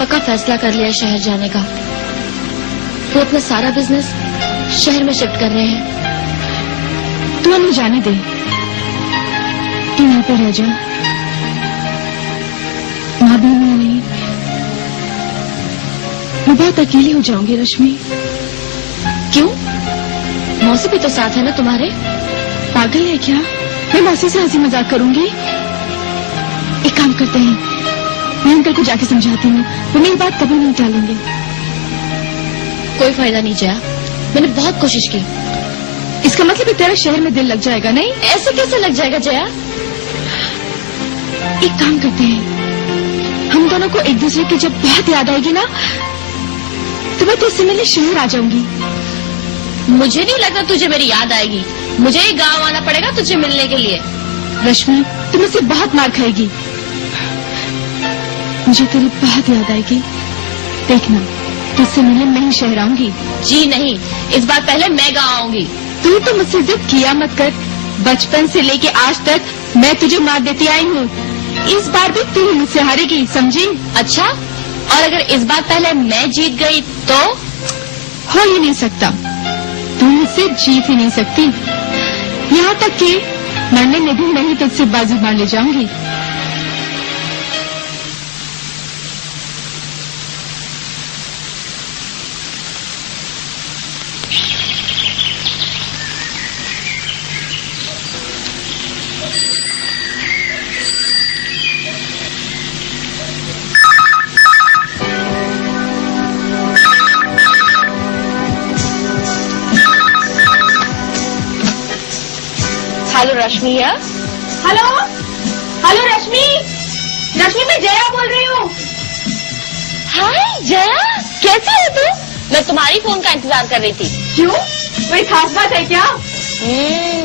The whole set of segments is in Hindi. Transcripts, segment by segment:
पक्का फैसला कर लिया है शहर जाने का। वो अपना सारा बिजनेस शहर में शिफ्ट कर रहे हैं। तू हमें जाने दे, तू यहाँ पे रह जा। माँ भी नहीं, मैं बहुत अकेली हो जाऊंगी रश्मि। क्यों? मौसी भी तो साथ है ना तुम्हारे। पागल है क्या? मैं मौसी से हंसी मजाक करूंगी? एक काम करते हैं, मैं अंकल को जाके समझाती हूँ, वो मेरी बात कभी नहीं टालेंगे। कोई फायदा नहीं जया, मैंने बहुत कोशिश की। इसका मतलब तेरा शहर में दिल लग जाएगा नहीं? ऐसे कैसे लग जाएगा जया? एक काम करते हैं, हम दोनों को एक दूसरे की जब बहुत याद आएगी ना, तो मैं तुझसे मिलने शहर आ जाऊंगी। मुझे नहीं लगता तुझे मेरी याद आएगी। मुझे ही गांव आना पड़ेगा तुझे मिलने के लिए। रश्मि, तू मुझसे बहुत मार खाएगी। मुझे तेरी बहुत याद आएगी। देखना, तुझसे मिलने मैं ही शहर आऊंगी। जी नहीं, इस बार पहले मैं गांव आऊंगी। तू तो मुझसे जिद किया मत कर। बचपन से लेके आज तक मैं तुझे मार देती आई हूँ। इस बार भी तू मुझसे हारेगी, समझी? अच्छा, और अगर इस बार पहले मैं जीत गई तो? हो ही नहीं सकता, तू मुझसे जीत ही नहीं सकती। यहाँ तक कि मरने में भी मैं ही तुझसे बाजी मार ले जाऊंगी। हेलो रश्मि है। हेलो हेलो रश्मि, रश्मि मैं जया बोल रही हूँ। हाय जया, कैसी है तू? मैं तुम्हारी फोन का इंतजार कर रही थी। क्यों, कोई खास बात है क्या?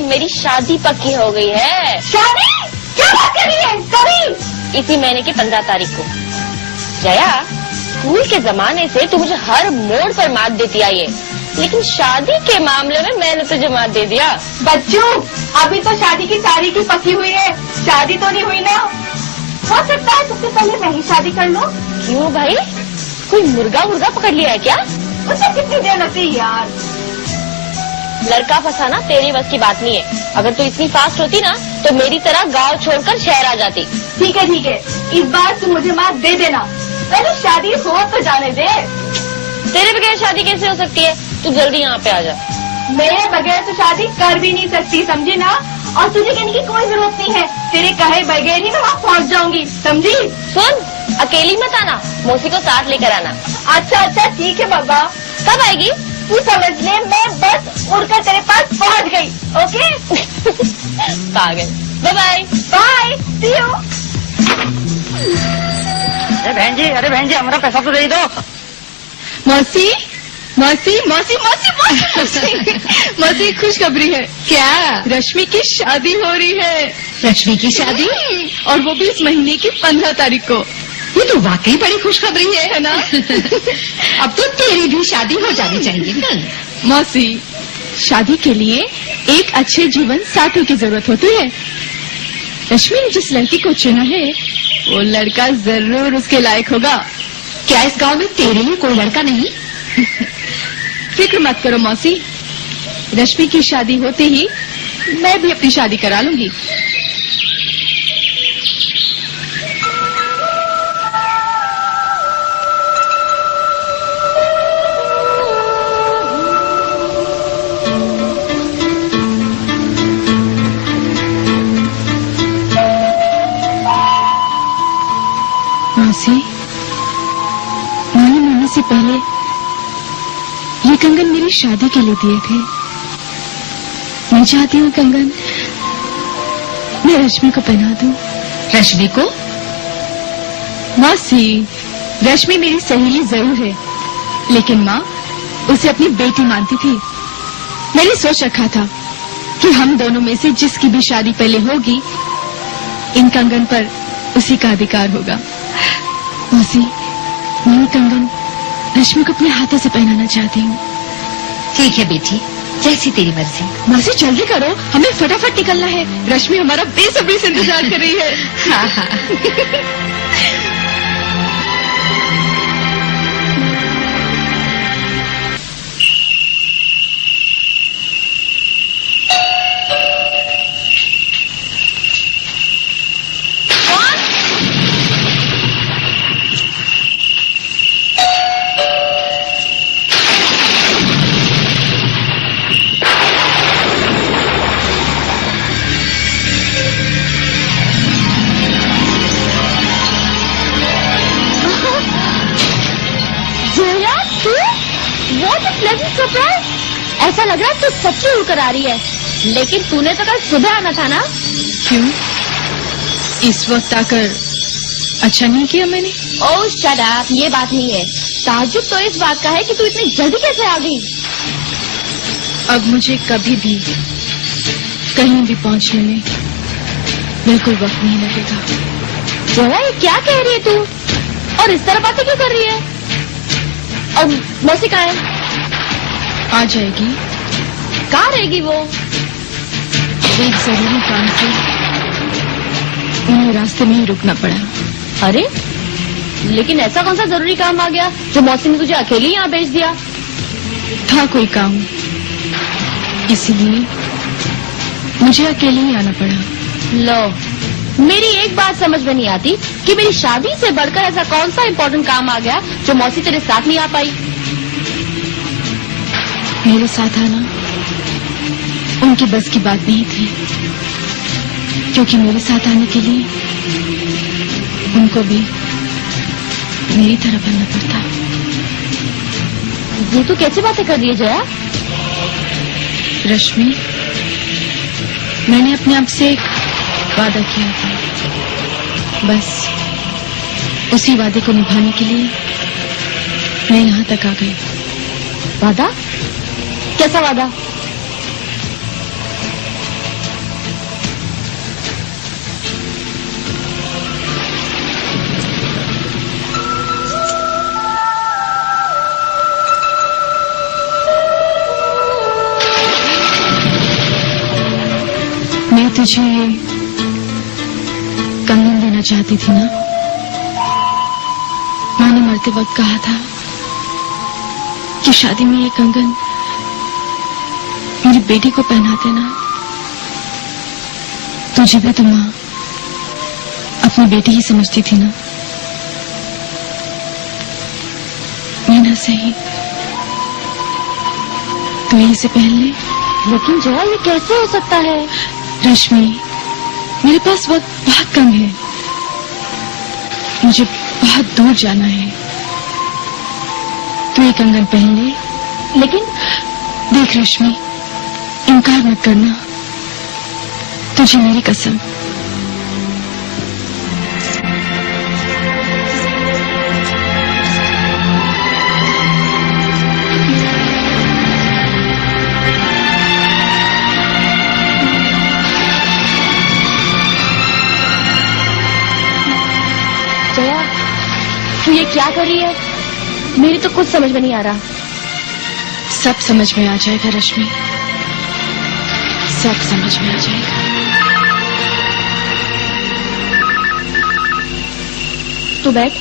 मेरी शादी पक्की हो गई है। शादी? क्या बात कर रही है? कभी? इसी महीने की 15 तारीख को। जया, स्कूल के जमाने से तू मुझे हर मोड़ पर मात देती आई है, लेकिन शादी के मामले में मैंने तुझे मात दे दिया। बच्चों, अभी तो शादी की तारीख ही पक्की हुई है, शादी तो नहीं हुई ना। हो सकता है सबसे पहले मैं ही शादी कर लूं। क्यों भाई, कोई मुर्गा पकड़ लिया है क्या? उसे कितनी देर लगती यार। लड़का फंसाना तेरी बस की बात नहीं है। अगर तू इतनी फास्ट होती ना तो मेरी तरह गांव छोड़कर शहर आ जाती। ठीक है, इस बार तू मुझे मात दे देना, पहले शादी हो तो जाने दे। तेरे बगैर शादी कैसे हो सकती है? तू जल्दी यहाँ पे आ जा। मेरे बगैर तो शादी कर भी नहीं सकती, समझी ना? और तुझे कहने की कोई जरूरत नहीं है, तेरे कहे बगैर ही मैं वहाँ पहुँच जाऊंगी, समझी? सुन, अकेली मत आना, मौसी को साथ लेकर आना। अच्छा ठीक है बाबा। कब आएगी? तू समझ ले, मैं बस उड़कर तेरे पास पहुँच गई। ओके? पागल। Bye bye. Bye, see you. अरे बहन जी हमारा पैसा तो दे दो। मौसी मौसी मौसी मौसी मौसी मौसी, खुशखबरी है। क्या? रश्मि की शादी हो रही है। रश्मि की शादी? और वो भी इस महीने की 15 तारीख को। ये तो वाकई बड़ी खुशखबरी है ना? अब तो तेरी भी शादी हो जानी चाहिए। मौसी, शादी के लिए एक अच्छे जीवन साथी की जरूरत होती है। रश्मि ने जिस लड़की को चुना है, वो लड़का जरूर उसके लायक होगा। क्या इस गांव में तेरे लिए कोई लड़का नहीं? फिक्र मत करो मौसी, रश्मि की शादी होते ही मैं भी अपनी शादी करा लूंगी। मौसी, मैंने मरने से पहले ये कंगन मेरी शादी के लिए दिए थे। मैं चाहती हूँ कंगन मैं रश्मि को पहना दूं। रश्मि को? मौसी, रश्मि मेरी सहेली जरूर है, लेकिन माँ उसे अपनी बेटी मानती थी। मैंने सोच रखा था कि हम दोनों में से जिसकी भी शादी पहले होगी, इन कंगन पर उसी का अधिकार होगा। मौसी, मैं ये कंगन रश्मि को अपने हाथों से पहनाना चाहती हूँ। ठीक है बेटी, जैसी तेरी मर्जी। मौसी जल्दी करो, हमें फटाफट निकलना है। रश्मि हमारा बेसब्री से इंतजार कर रही है। हाँ। What a pleasant surprise! ऐसा लग रहा है तू सच्ची उड़कर आ रही है, लेकिन तूने तो कल सुबह आना था ना? क्यों? इस वक्त आकर अच्छा नहीं किया मैंने? ओह शट अप, ये बात नहीं है। ताज्जुब तो इस बात का है कि तू इतनी जल्दी कैसे आ गई? अब मुझे कभी भी कहीं भी पहुंचने में बिल्कुल वक्त नहीं लगेगा। जया, ये क्या कह रही है तू? और इस तरह बातें क्यों कर रही है? और मौसी कहाँ है? आ जाएगी। कहाँ रहेगी वो? एक जरूरी काम से उन्हें रास्ते में ही रुकना पड़ा। अरे, लेकिन ऐसा कौन सा जरूरी काम आ गया जो मौसी ने तुझे अकेली यहाँ भेज दिया? था कोई काम, इसीलिए मुझे अकेले ही आना पड़ा। लो, मेरी एक बात समझ में नहीं आती कि मेरी शादी से बढ़कर ऐसा कौन सा इम्पोर्टेंट काम आ गया जो मौसी तेरे साथ नहीं आ पाई? मेरे साथ आना उनकी बस की बात नहीं थी, क्योंकि मेरे साथ आने के लिए उनको भी मेरी तरह बनना पड़ता। ये तो कैसे बातें कर रही है जया? रश्मि, मैंने अपने आप से एक वादा किया था, बस उसी वादे को निभाने के लिए मैं यहाँ तक आ गई। वादा? कैसा वादा? मैं तुझे ये कंगन देना चाहती थी ना। माँ ने मरते वक्त कहा था कि शादी में ये कंगन मेरी बेटी को पहना देना। तुझे भी तो माँ अपनी बेटी ही समझती थी ना। मैं ना सही तो इसे पहन ले। लेकिन जया, ये कैसे हो सकता है? रश्मि, मेरे पास वक्त बहुत कम है, मुझे बहुत दूर जाना है। तू ये कंगन पहन ले। लेकिन देख रश्मि, इनकार मत करना, तुझे मेरी कसम। जया, तू ये क्या कर रही है? मेरी तो कुछ समझ में नहीं आ रहा। सब समझ में आ जाएगा रश्मि, सब समझ में आ जाएगा। तू बैठ,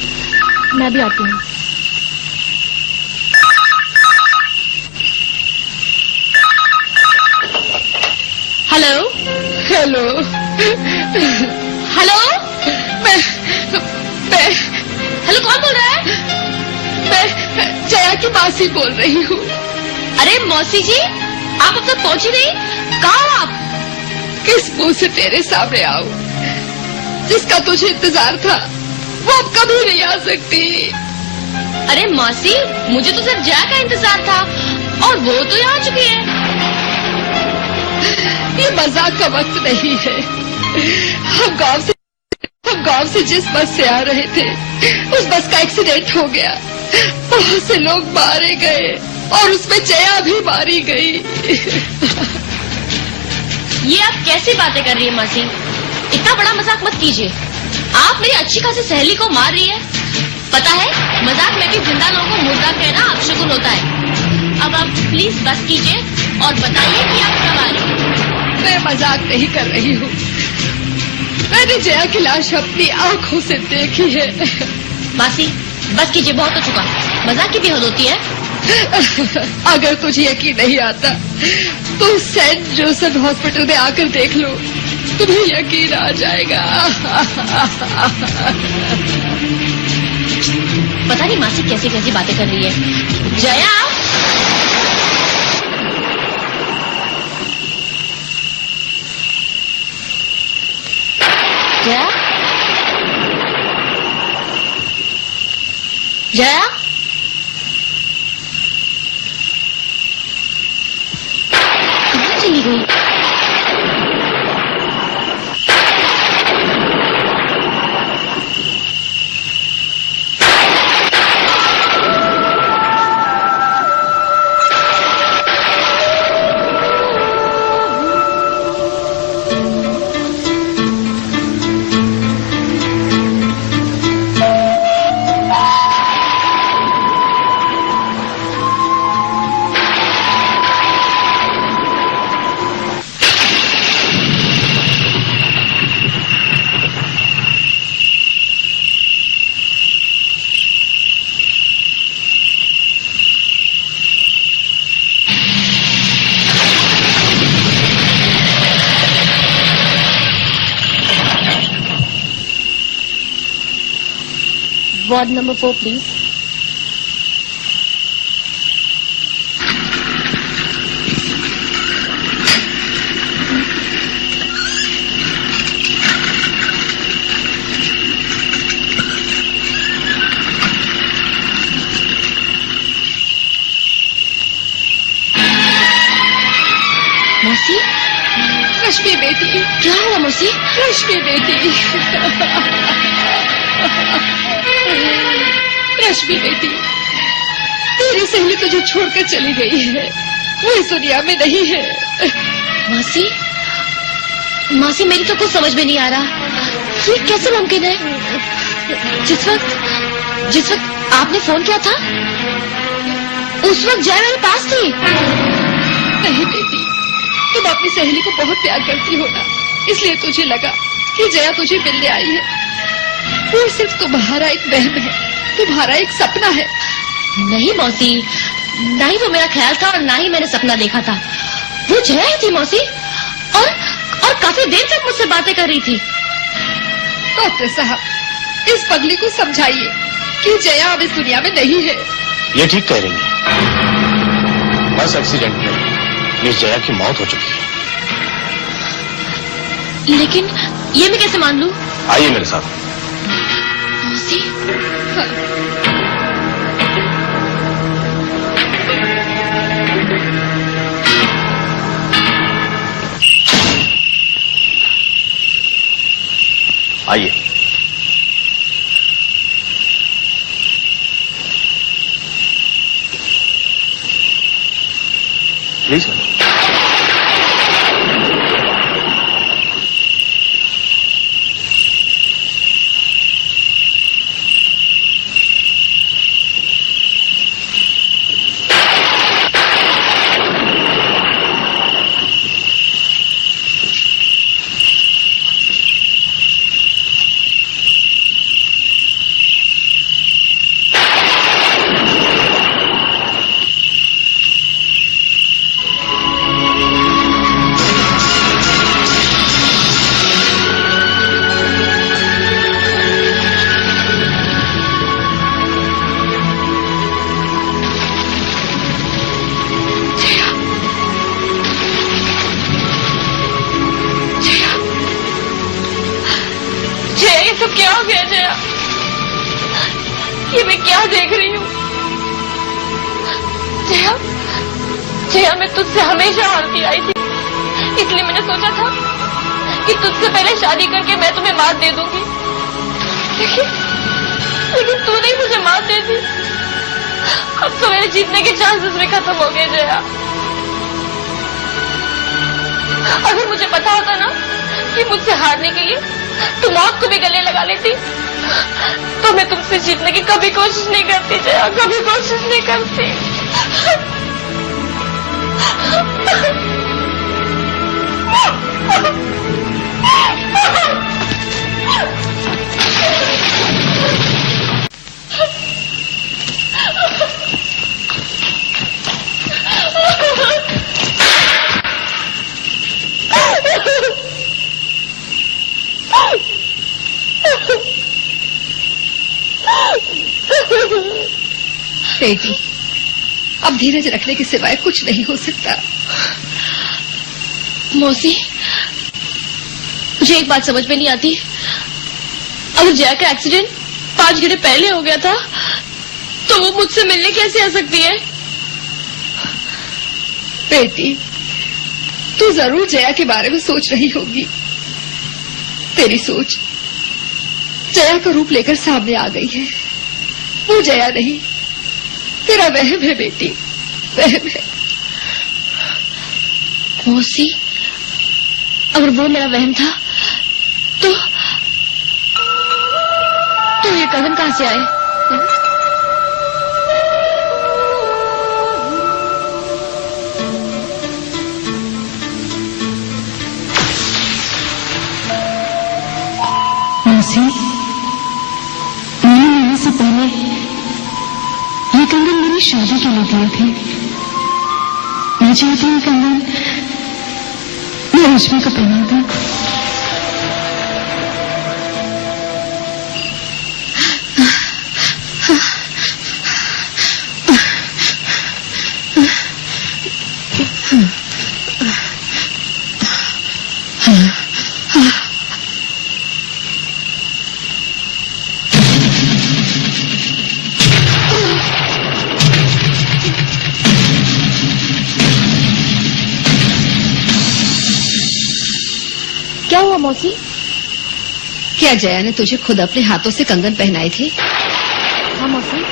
मैं भी आती हूँ। Hello hello. हेलो मैं हेलो, कौन बोल रहा है? मैं जया की मासी बोल रही हूँ। अरे मौसी जी, आप अब तक पहुंची नहीं? कहाँ हो आप? किस मुंह से तेरे सामने आऊं? जिसका तुझे इंतजार था वो अब कभी नहीं आ सकती। अरे मौसी, मुझे तो सिर्फ जया का इंतजार था, और वो तो यहाँ आ चुकी है। ये मजाक का वक्त नहीं है। हम गांव से जिस बस से आ रहे थे, उस बस का एक्सीडेंट हो गया। बहुत से लोग मारे गए और उसमें जया भी मारी गई। ये आप कैसी बातें कर रही है मौसी? इतना बड़ा मजाक मत कीजिए। आप मेरी अच्छी खासी सहेली को मार रही है। पता है, मजाक में भी जिंदा लोगों को मुर्दा कहना अपशगुन होता है। अब आप प्लीज बस कीजिए और बताइए कि आप कब आ रही हैं। मैं मजाक नहीं कर रही हूँ। मैंने जया की लाश अपनी आंखों से देखी है। मासी, बस कीजिए, बहुत हो चुका। मजाक की भी हद होती है। अगर तुझे यकीन नहीं आता तो सेंट जोसेफ हॉस्पिटल में आकर देख लो, तुम्हें यकीन आ जाएगा। पता नहीं मासी कैसी कैसी बातें कर रही है। Jaya, Jaya, Jaya, card number 4 please. मौसी, रश्मि बेटी, क्या हुआ मौसी? रश्मि बेटी, रश्मि बेटी, तेरी सहेली तुझे छोड़कर चली गई है, वो इस दुनिया में नहीं है। मौसी, मौसी मेरी तो कुछ समझ में नहीं आ रहा, ये कैसे मुमकिन है? जिस वक्त आपने फोन किया था उस वक्त जया मेरे पास थी। नहीं बेटी, तुम अपनी सहेली को बहुत प्यार करती हो ना, इसलिए तुझे लगा कि जया तुझे मिलने आई है। वो सिर्फ तुम्हारा एक वहम है, तुम्हारा एक सपना है। नहीं मौसी, ना ही वो मेरा ख्याल था और ना ही मैंने सपना देखा था। वो जया ही थी मौसी, और काफी देर तक मुझसे बातें कर रही थी। डॉक्टर साहब, इस पगली को समझाइए कि जया अब इस दुनिया में नहीं है। ये ठीक कह रही है, बस एक्सीडेंट में मिस जया की मौत हो चुकी है। लेकिन ये मैं कैसे मान लूं? आइए मेरे साथ। मौसी, हाँ। आइए। प्लीज। तो क्या हो गया जया? ये मैं क्या देख रही हूँ? जया, जया मैं तुझसे हमेशा हारती आई थी, इसलिए मैंने सोचा था कि तुझसे पहले शादी करके मैं तुम्हें मात दे दूंगी। लेकिन तू नहीं मुझे मात देती। अब तो मेरे जीतने के चांसेस भी खत्म हो गए जया। अगर मुझे पता होता ना कि मुझसे हारने के लिए तू मौत को भी गले लगा लेती, तो मैं तुमसे जीतने की कभी कोशिश नहीं करती जया, कभी कोशिश नहीं करती। बेटी, अब धीरज रखने के सिवाय कुछ नहीं हो सकता। मौसी, मुझे एक बात समझ में नहीं आती, अगर जया का एक्सीडेंट 5 घंटे पहले हो गया था तो वो मुझसे मिलने कैसे आ सकती है? बेटी, तू जरूर जया के बारे में सोच रही होगी। तेरी सोच जया का रूप लेकर सामने आ गई है। वो जया नहीं, तेरा वहम है बेटी, वहम है। मौसी, अगर वो मेरा वहम था तो ये कदम कहां से आए? मौसी, मैंने मिलने से पहले ये कंगन मेरी शादी के लिए दिए थे। मैं चाहती हूँ कंगन मैं रश्मि को पहना दूं। हुआ मौसी? क्या जया ने तुझे खुद अपने हाथों से कंगन पहनाए थे? हाँ मौसी।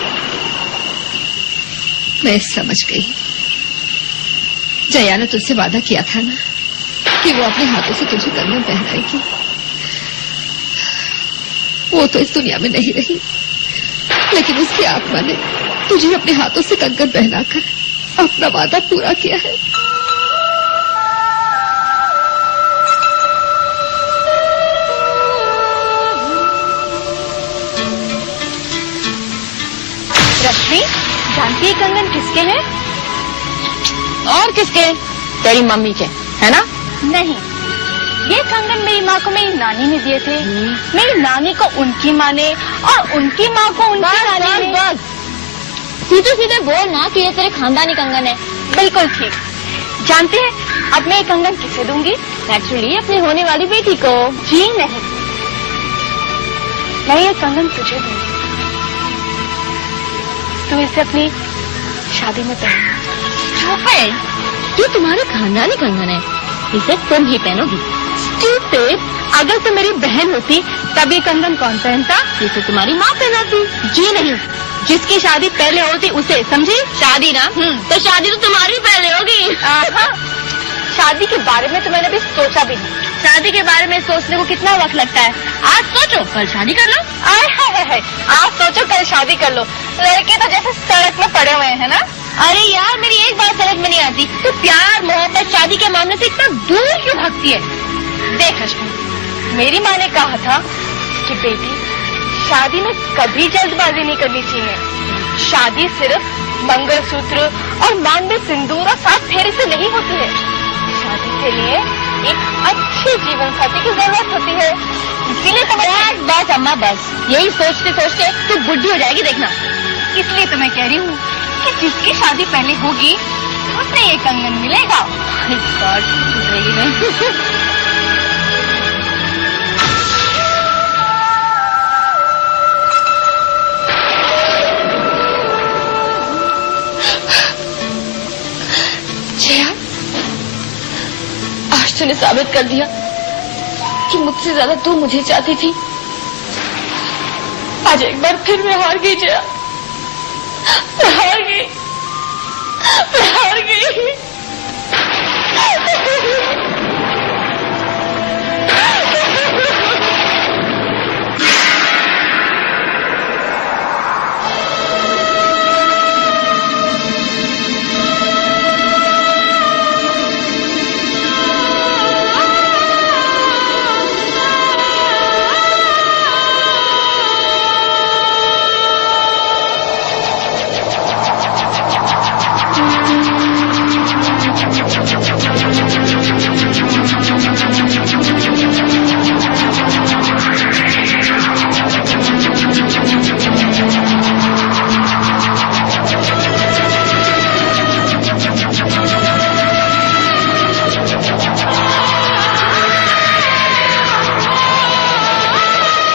मैं समझ गई। जया ने तुझसे वादा किया था ना कि वो अपने हाथों से तुझे कंगन पहनाएगी। वो तो इस दुनिया में नहीं रही, लेकिन उसकी आत्मा ने तुझे अपने हाथों से कंगन पहनाकर अपना वादा पूरा किया है। रश्मि, जानती है कंगन किसके हैं? और किसके? तेरी मम्मी के, है ना? नहीं, ये कंगन मेरी माँ को मेरी नानी ने दिए थे। मेरी नानी को उनकी माँ ने, और उनकी माँ को उनकी नानी ने। बस सीधे सीधे बोल ना कि ये तेरे खानदानी कंगन है। बिल्कुल ठीक। जानते हैं अब मैं ये कंगन किसे दूंगी? एक्चुअली अपनी होने वाली बेटी को। जी नहीं, मैं ये कंगन तुझे दूंगी। तू इसे अपनी शादी में पहन। ये तुम्हारे खानदानी कंगन है, इसे तुम ही पहनोगी। स्टूपिड, अगर तुम मेरी बहन होती तब ये कंगन कौन पहनता? इसे तुम्हारी माँ पहनाती। जी नहीं, जिसकी शादी पहले होती उसे, समझी? शादी ना, तो शादी तो तुम्हारी पहले होगी। शादी के बारे में तो मैंने अभी सोचा भी नहीं। शादी के बारे में सोचने को कितना वक्त लगता है? आज सोचो कल शादी कर लो। आय, आज सोचो कल शादी कर लो। लड़के तो जैसे सड़क में पड़े हुए हैं ना। अरे यार, मेरी एक बात समझ में नहीं आती, तो प्यार मोहब्बत शादी के मामले से इतना दूर क्यों भागती है? देख रश्मि, मेरी माँ ने कहा था कि बेटी, शादी में कभी जल्दबाजी नहीं करनी चाहिए। शादी सिर्फ मंगलसूत्र और मांग में सिंदूर और 7 फेरे से नहीं होती है। शादी के लिए एक अच्छे जीवन साथी की जरूरत होती है। इसीलिए तो बस अम्मा, बस यही सोचते सोचते तू बुढ़ी हो जाएगी, देखना। इसलिए तो मैं कह रही हूँ कि जिसकी शादी पहले होगी उसे ये कंगन मिलेगा। जया, आज तूने साबित कर दिया कि मुझसे ज्यादा तू मुझे चाहती थी। आज एक बार फिर मैं हार गई जया, मैं